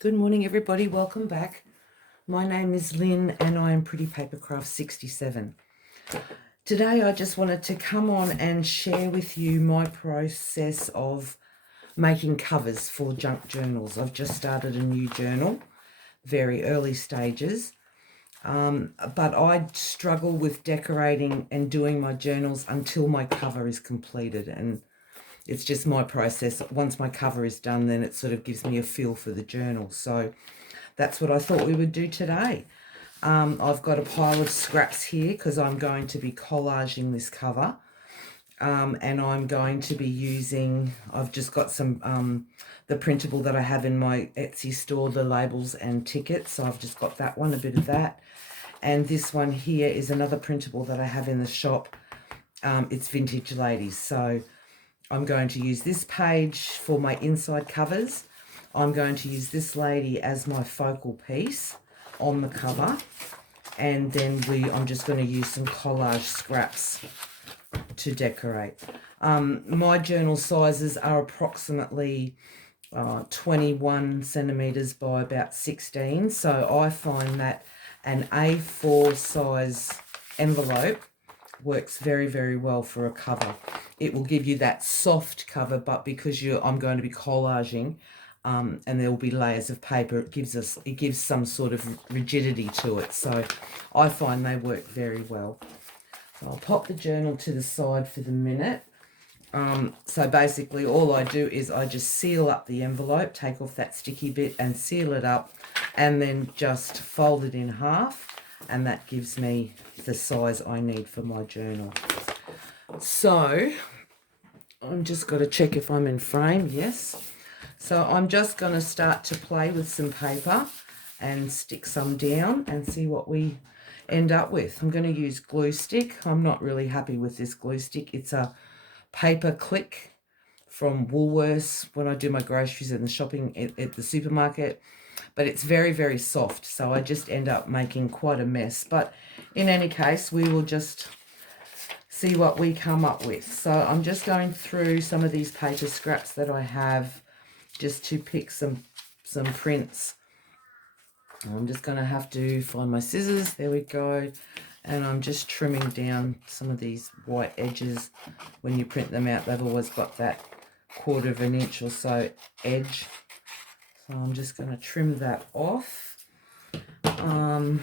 Good morning, everybody. Welcome back. My name is Lynn and I am Pretty Papercraft 67. Today I just wanted to come on and share with you my process of making covers for junk journals. I've just started a new journal, very early stages, but I struggle with decorating and doing my journals until my cover is completed, and it's just my process. Once my cover is done, then it sort of gives me a feel for the journal. So that's what I thought we would do today. I've got a pile of scraps here because I'm going to be collaging this cover. And I'm going to be using, I've just got some, the printable that I have in my Etsy store, the labels and tickets. So I've just got that one, a bit of that. And this one here is another printable that I have in the shop. It's Vintage Ladies. So I'm going to use this page for my inside covers. I'm going to use this lady as my focal piece on the cover. And then I'm just going to use some collage scraps to decorate. My journal sizes are approximately 21 centimetres by about 16. So I find that an A4 size envelope works very, very well for a cover. It will give you that soft cover, but because I'm going to be collaging, and there will be layers of paper, it gives some sort of rigidity to it. So I find they work very well. So I'll pop the journal to the side for the minute. So basically all I do is I just seal up the envelope, take off that sticky bit and seal it up, and then just fold it in half, and that gives me the size I need for my journal. So I'm just got to check if I'm in frame. Yes. So I'm just going to start to play with some paper and stick some down and see what we end up with. I'm going to use glue stick. I'm not really happy with this glue stick. It's a paper click from Woolworths when I do my groceries in the shopping at the supermarket, but it's very, very soft, so I just end up making quite a mess. But in any case, we will just see what we come up with. So I'm just going through some of these paper scraps that I have just to pick some prints. I'm just going to have to find my scissors. There we go. And I'm just trimming down some of these white edges. When you print them out, they've always got that 1/4 of an inch or so edge. So I'm just going to trim that off. And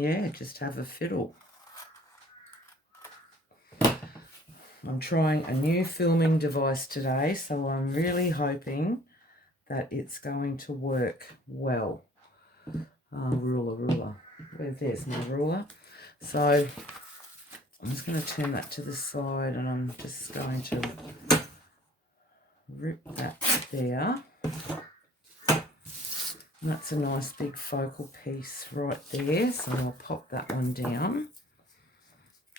yeah, just have a fiddle. I'm trying a new filming device today, so I'm really hoping that it's going to work well. Ruler. There's my ruler. So I'm just going to turn that to the side, and I'm just going to rip that there. And that's a nice big focal piece right there, so I'll pop that one down.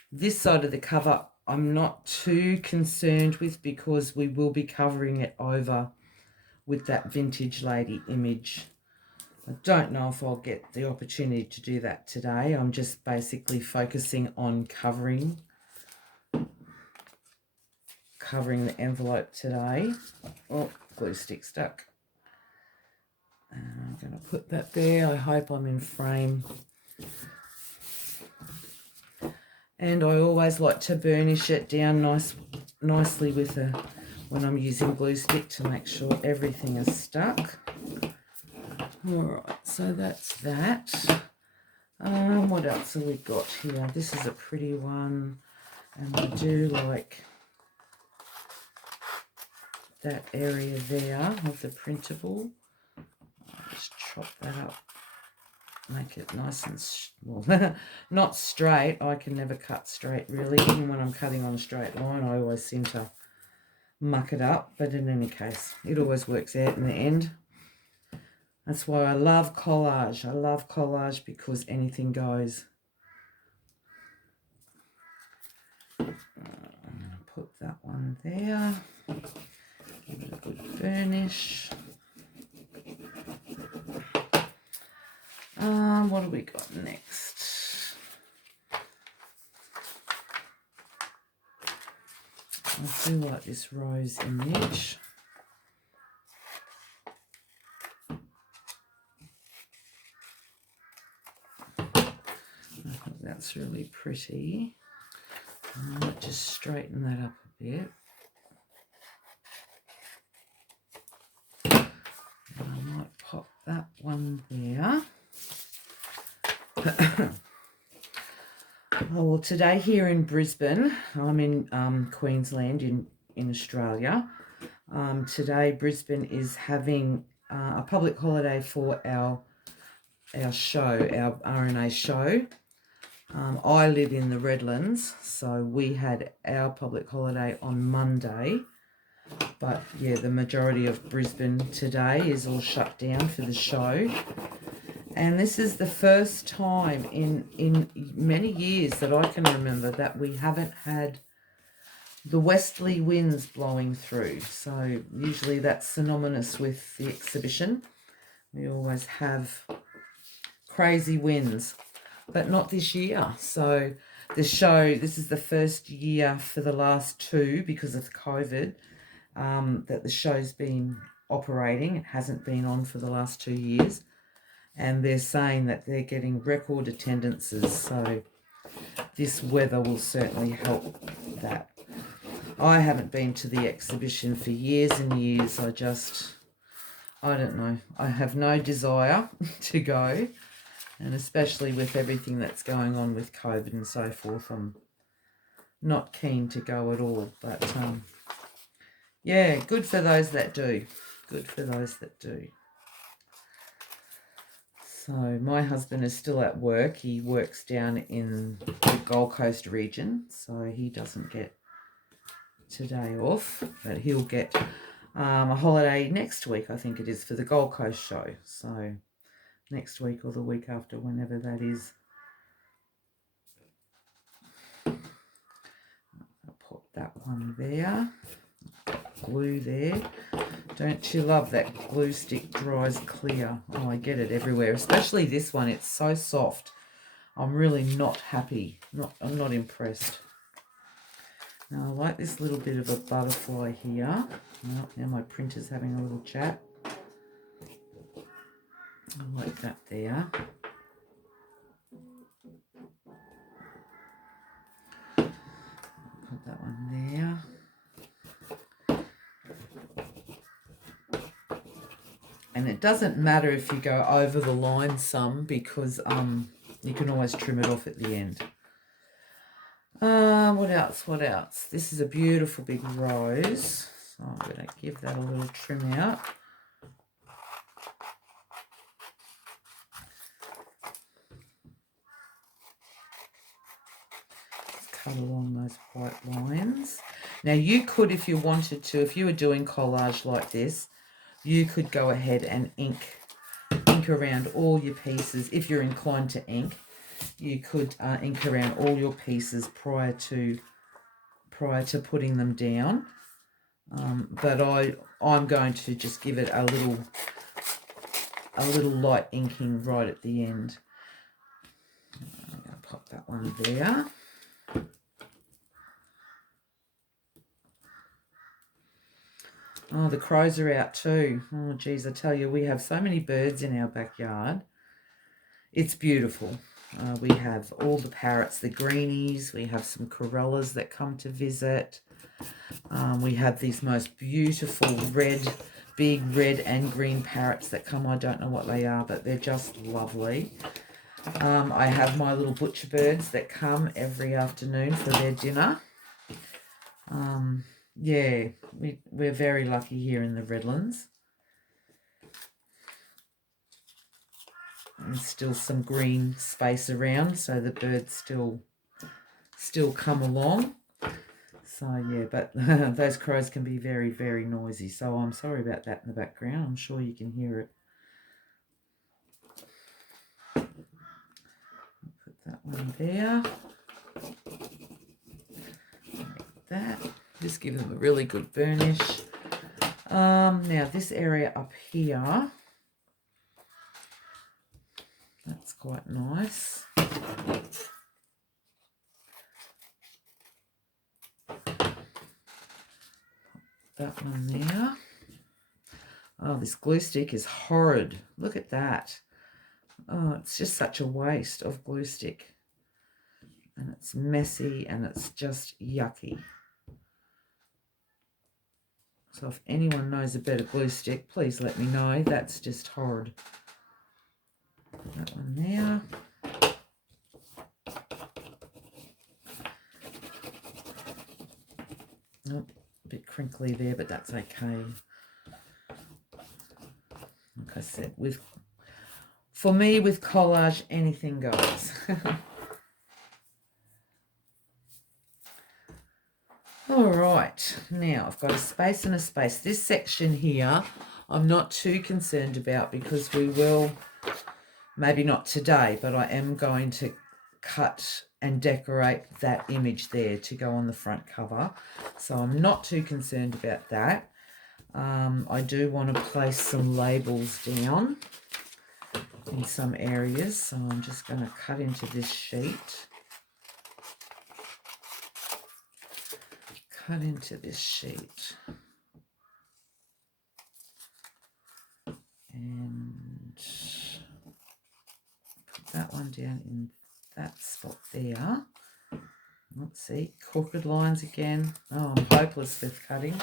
This side of the cover I'm not too concerned with because we will be covering it over with that Vintage Lady image. I don't know if I'll get the opportunity to do that today. I'm just basically focusing on covering the envelope today. Oh, glue stick stuck. And I'm going to put that there. I hope I'm in frame. And I always like to burnish it down nicely with when I'm using glue stick to make sure everything is stuck. Alright, so that's that. What else have we got here? This is a pretty one, and I do like that area there of the printable. I'll just chop that up, make it nice and well, not straight. I can never cut straight really. Even when I'm cutting on a straight line, I always seem to muck it up, but in any case, it always works out in the end. That's why I love collage. I love collage because anything goes. I'm going to put that one there. Give it a good burnish. What do we got next? I do like this rose image. that's really pretty. I might just straighten that up a bit. I might pop that one there. Oh, well, today here in Brisbane, I'm in Queensland in Australia. Today Brisbane is having a public holiday for our show, our RNA show. I live in the Redlands, so we had our public holiday on Monday. But yeah, the majority of Brisbane today is all shut down for the show. And this is the first time in many years that I can remember that we haven't had the westerly winds blowing through. So usually that's synonymous with the exhibition. We always have crazy winds, but not this year. So the show, this is the first year for the last two because of COVID that the show's been operating. It hasn't been on for the last 2 years. And they're saying that they're getting record attendances. So this weather will certainly help that. I haven't been to the exhibition for years and years. I don't know. I have no desire to go. And especially with everything that's going on with COVID and so forth, I'm not keen to go at all. But, yeah, good for those that do. Good for those that do. So my husband is still at work. He works down in the Gold Coast region, so he doesn't get today off, but he'll get a holiday next week, I think it is, for the Gold Coast show. So next week or the week after, whenever that is. I'll put that one there. Glue there. Don't you love that glue stick dries clear? Oh, I get it everywhere, especially this one. It's so soft. I'm really not happy. I'm not impressed. Now I like this little bit of a butterfly here. Oh, now my printer's having a little chat. I like that there. Put that one there. And it doesn't matter if you go over the line some because you can always trim it off at the end. What else? This is a beautiful big rose. So I'm going to give that a little trim out. Cut along those white lines. Now you could, if you wanted to, if you were doing collage like this, you could go ahead and ink around all your pieces. If you're inclined to ink, you could ink around all your pieces prior to putting them down. But I'm going to just give it a little light inking right at the end. I'm going to pop that one there. Oh, the crows are out too. Oh, geez, I tell you, we have so many birds in our backyard. It's beautiful. We have all the parrots, the greenies. We have some corellas that come to visit. We have these most beautiful big red and green parrots that come. I don't know what they are, but they're just lovely. I have my little butcher birds that come every afternoon for their dinner. Yeah, we're very lucky here in the Redlands. There's still some green space around, so the birds still come along. So yeah, but those crows can be very, very noisy. So I'm sorry about that in the background. I'm sure you can hear it. Put that one there. Like that. Just give them a really good burnish. Now this area up here, that's quite nice. That one there. Oh, this glue stick is horrid. Look at that. Oh, it's just such a waste of glue stick. and it's messy and it's just yucky. So if anyone knows a better glue stick, please let me know. That's just horrid. That one there. Oh, a bit crinkly there, but that's okay. Like I said, for me with collage, anything goes. All right, now I've got a space and a space. This section here, I'm not too concerned about because we will, maybe not today, but I am going to cut and decorate that image there to go on the front cover. So I'm not too concerned about that. I do want to place some labels down in some areas, so I'm just going to cut into this sheet. Cut into this sheet. And put that one down in that spot there. Let's see, crooked lines again. Oh, I'm hopeless with cutting.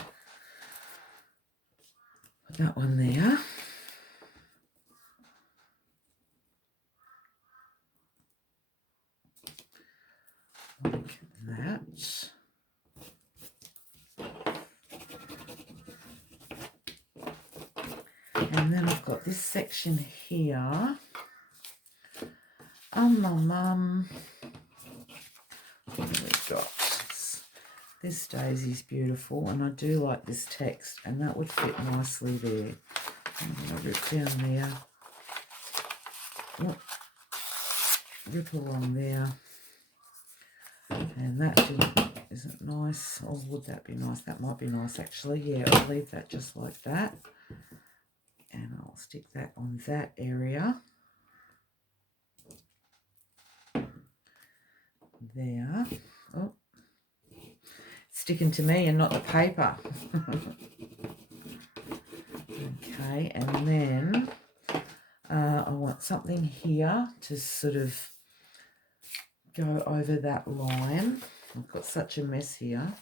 Put that one there. Like that. And then I've got this section here. What have we got? This daisy's beautiful, and I do like this text, and that would fit nicely there. I'm going to rip down there. Oh, rip along there. And that isn't nice. Or would that be nice? That might be nice, actually. Yeah, I'll leave that just like that. And I'll stick that on that area. There. Oh, sticking to me and not the paper. Okay, and then I want something here to sort of go over that line. I've got such a mess here.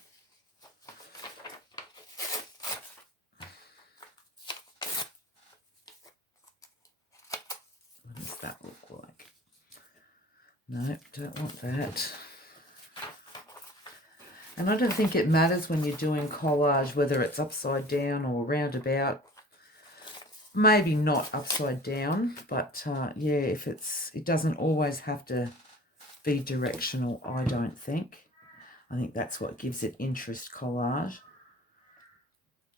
What does that look like? No, don't want that. And I don't think it matters when you're doing collage whether it's upside down or roundabout. Maybe not upside down, but yeah, if it doesn't always have to be directional, I don't think. I think that's what gives it interest, collage,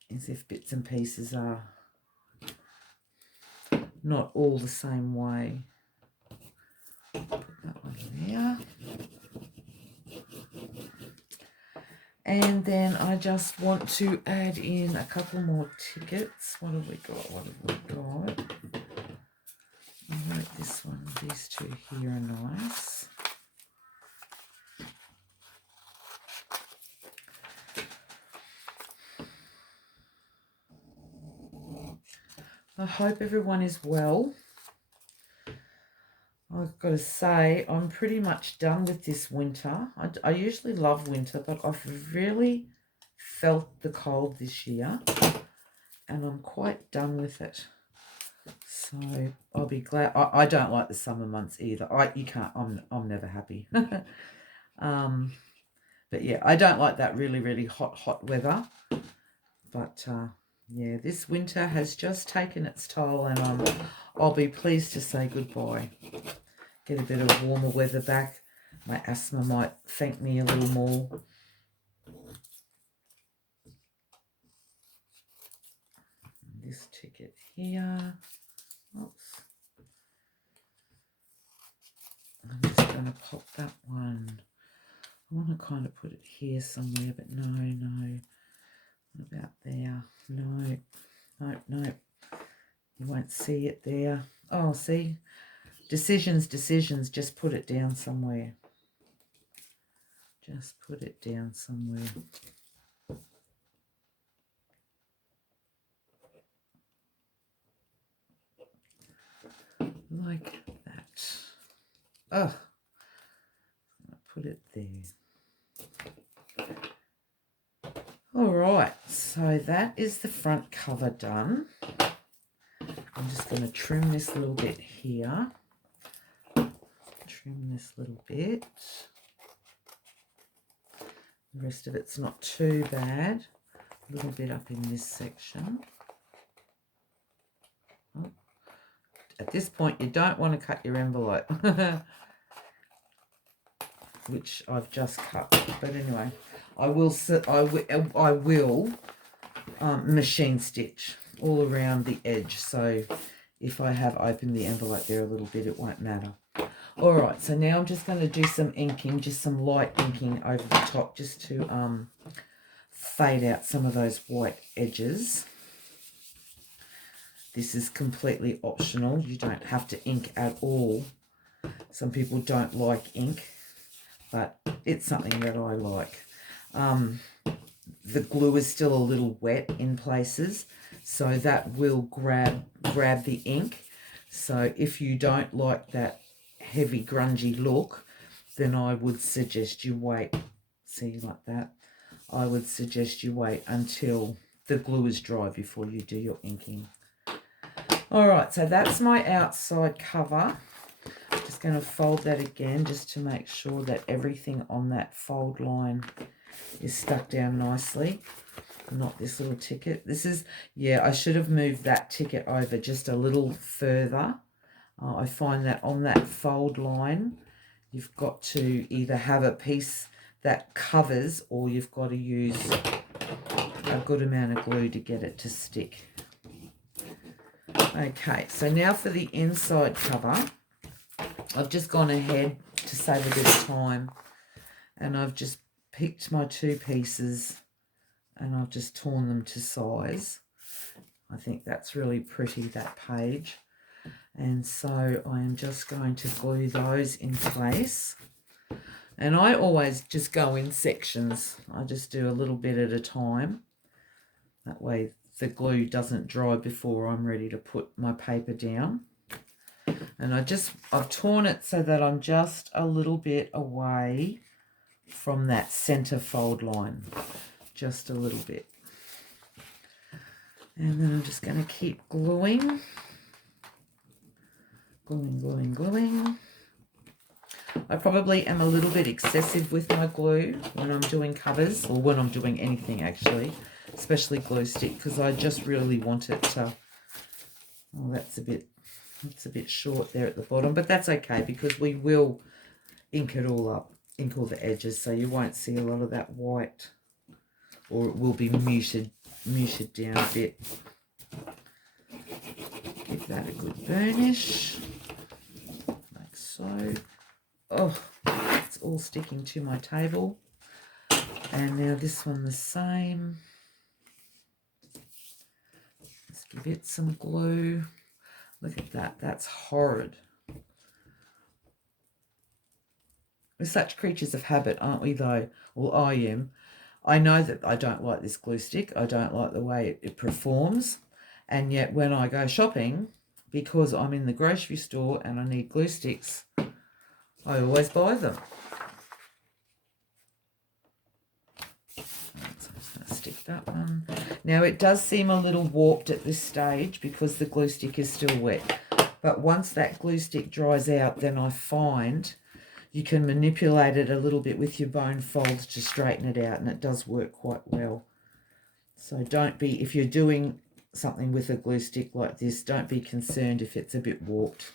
is if bits and pieces are not all the same way. Put that one there. And then I just want to add in a couple more tickets. What have we got? What have we got? I like this one. These two here are nice. I hope everyone is well. I've got to say, I'm pretty much done with this winter. I usually love winter, but I've really felt the cold this year, and I'm quite done with it. So I'll be glad. I don't like the summer months either. You can't. I'm never happy. But yeah, I don't like that really hot weather. But yeah, this winter has just taken its toll, and I'll be pleased to say goodbye. Get a bit of warmer weather back. My asthma might thank me a little more. This ticket here. Oops. I'm just going to pop that one. I want to kind of put it here somewhere, but no. What about there? No. You won't see it there. Oh, see? Decisions. Just put it down somewhere. Just put it down somewhere. Like that. Oh, put it there. All right, so that is the front cover done. I'm just going to trim this little bit here. Trim this little bit. The rest of it's not too bad. A little bit up in this section. Oh. At this point, you don't want to cut your envelope, which I've just cut. But anyway, I will machine stitch all around the edge. So if I have opened the envelope there a little bit, it won't matter. All right, so now I'm just going to do some inking, just some light inking over the top, just to fade out some of those white edges. This is completely optional. You don't have to ink at all. Some people don't like ink, but it's something that I like. The glue is still a little wet in places, so that will grab the ink. So if you don't like that heavy grungy look, then I would suggest you wait. See, like that? I would suggest you wait until the glue is dry before you do your inking. All right, so that's my outside cover. I'm just going to fold that again just to make sure that everything on that fold line is stuck down nicely. Not this little ticket. This is, yeah, I should have moved that ticket over just a little further. I find that on that fold line, you've got to either have a piece that covers, or you've got to use a good amount of glue to get it to stick. Okay, so now for the inside cover, I've just gone ahead to save a bit of time, and I've just picked my two pieces and I've just torn them to size. I think that's really pretty, that page. And so I am just going to glue those in place. And I always just go in sections. I just do a little bit at a time. That way the glue doesn't dry before I'm ready to put my paper down. And I've torn it so that I'm just a little bit away from that center fold line. Just a little bit. And then I'm just going to keep gluing. Gluing. I probably am a little bit excessive with my glue when I'm doing covers, or when I'm doing anything actually, especially glue stick, because I just really want it to, oh, that's a bit short there at the bottom, but that's okay because we will ink it all up, ink all the edges, so you won't see a lot of that white, or it will be muted down a bit. Give that a good burnish, like so. Oh, it's all sticking to my table. And now this one the same. Let's give it some glue. Look at that, that's horrid. We're such creatures of habit, aren't we though? Well, I am. I know that I don't like this glue stick. I don't like the way it performs. And yet when I go shopping, because I'm in the grocery store and I need glue sticks, I always buy them. So I'm just going to stick that one. Now it does seem a little warped at this stage because the glue stick is still wet. But once that glue stick dries out, then I find you can manipulate it a little bit with your bone folds to straighten it out, and it does work quite well. So don't be, if you're doing something with a glue stick like this, don't be concerned if it's a bit warped.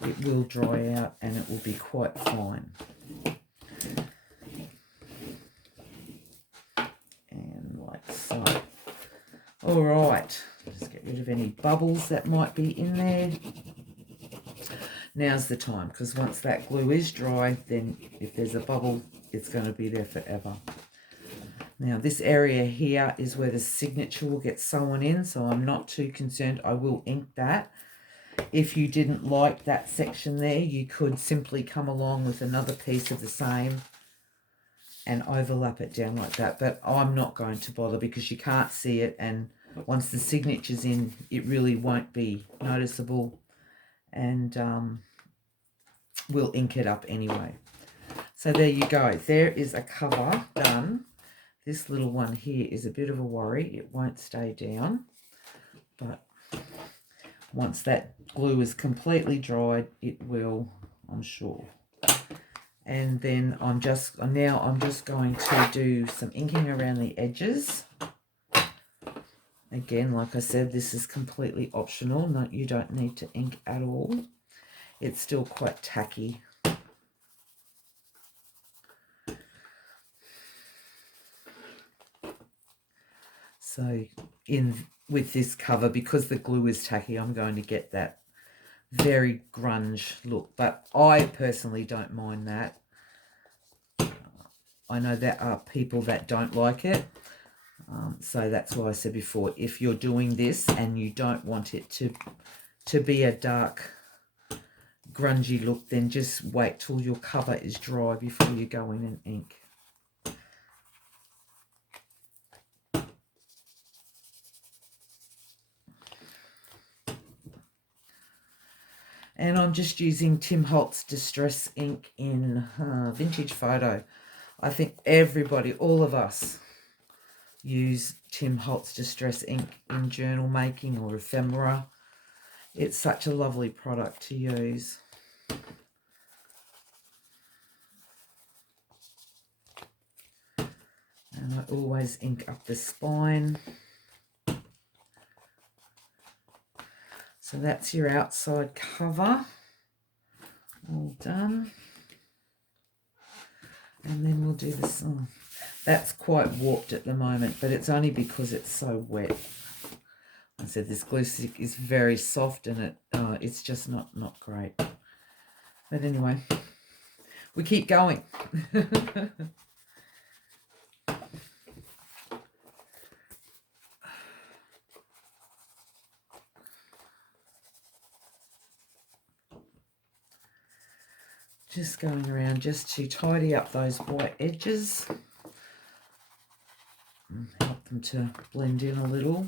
It will dry out and it will be quite fine. And like so. All right, just get rid of any bubbles that might be in there. Now's the time, because once that glue is dry, then if there's a bubble, it's going to be there forever. Now this area here is where the signature will get sewn in, so I'm not too concerned. I will ink that. If you didn't like that section there, you could simply come along with another piece of the same and overlap it down like that. But I'm not going to bother because you can't see it, and once the signature's in, it really won't be noticeable, and we'll ink it up anyway. So there you go. There is a cover done. This little one here is a bit of a worry. It won't stay down. But once that glue is completely dried, it will, I'm sure. And then I'm just going to do some inking around the edges. Again, like I said, this is completely optional. No, you don't need to ink at all. It's still quite tacky. So with this cover, because the glue is tacky, I'm going to get that very grunge look. But I personally don't mind that. I know there are people that don't like it. So that's why I said before, if you're doing this and you don't want it to be a dark, grungy look, then just wait till your cover is dry before you go in and ink. And I'm just using Tim Holtz Distress ink in Vintage Photo. I think everybody, all of us, use Tim Holtz Distress ink in journal making or ephemera. It's such a lovely product to use. And I always ink up the spine. So that's your outside cover, all done. And then we'll do this. Oh, that's quite warped at the moment, but it's only because it's so wet. I said this glue stick is very soft and it's just not great. But anyway, we keep going. Just going around just to tidy up those white edges and help them to blend in a little.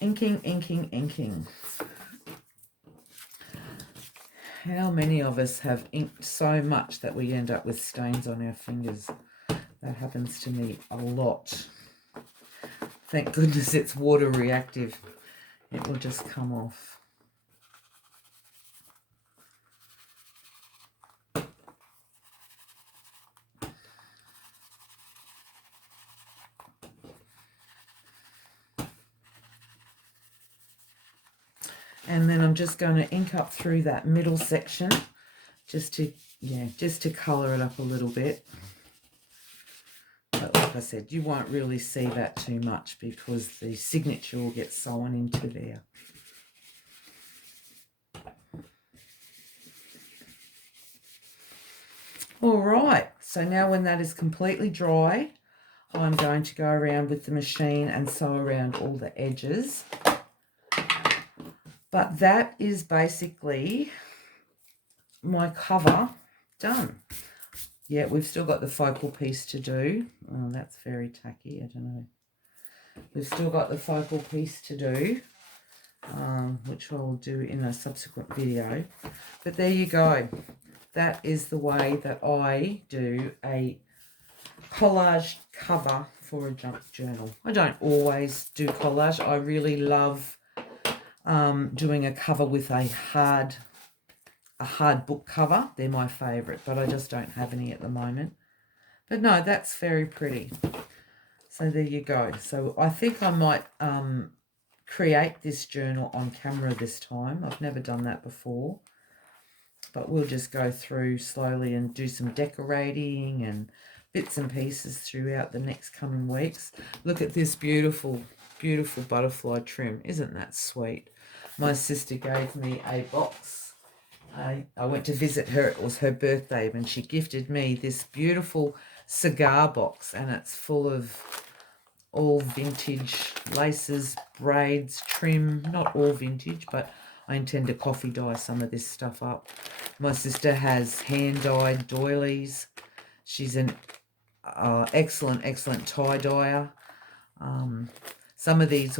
Inking, inking, inking. How many of us have inked so much that we end up with stains on our fingers? That happens to me a lot. Thank goodness it's water reactive. It will just come off. And then I'm just going to ink up through that middle section just to colour it up a little bit. But like I said, you won't really see that too much because the signature will get sewn into there. All right, so now when that is completely dry, I'm going to go around with the machine and sew around all the edges. But that is basically my cover done. Yeah, we've still got the focal piece to do. Oh, that's very tacky, I don't know. We've still got the focal piece to do, which I will do in a subsequent video. But there you go. That is the way that I do a collage cover for a junk journal. I don't always do collage. I really love doing a cover with a hard book cover. They're my favourite, but I just don't have any at the moment. But no, that's very pretty. So there you go. So I think I might create this journal on camera this time. I've never done that before. But we'll just go through slowly and do some decorating and bits and pieces throughout the next coming weeks. Look at this beautiful, beautiful butterfly trim. Isn't that sweet? My sister gave me a box. I went to visit her. It was her birthday and she gifted me this beautiful cigar box, and it's full of all vintage laces, braids, trim. Not all vintage, but I intend to coffee dye some of this stuff up. My sister has hand-dyed doilies. She's an excellent tie dyer. Some of these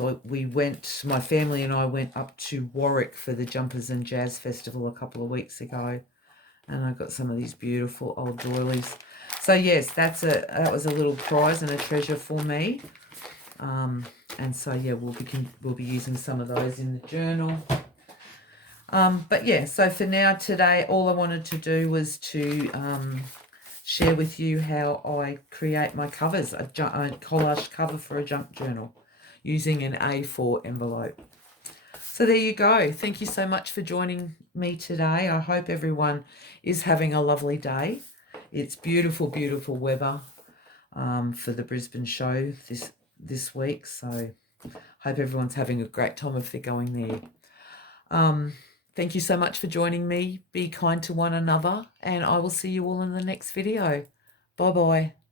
my family and I went up to Warwick for the Jumpers and Jazz Festival a couple of weeks ago, and I got some of these beautiful old doilies. So yes, that was a little prize and a treasure for me. And so yeah, we'll be using some of those in the journal. But yeah, so for now today, all I wanted to do was to share with you how I create my covers, a collage cover for a junk journal using an A4 envelope. So there you go. Thank you so much for joining me today. I hope everyone is having a lovely day. It's beautiful, beautiful weather for the Brisbane show this week. So hope everyone's having a great time if they're going there. Thank you so much for joining me. Be kind to one another, and I will see you all in the next video. Bye-bye.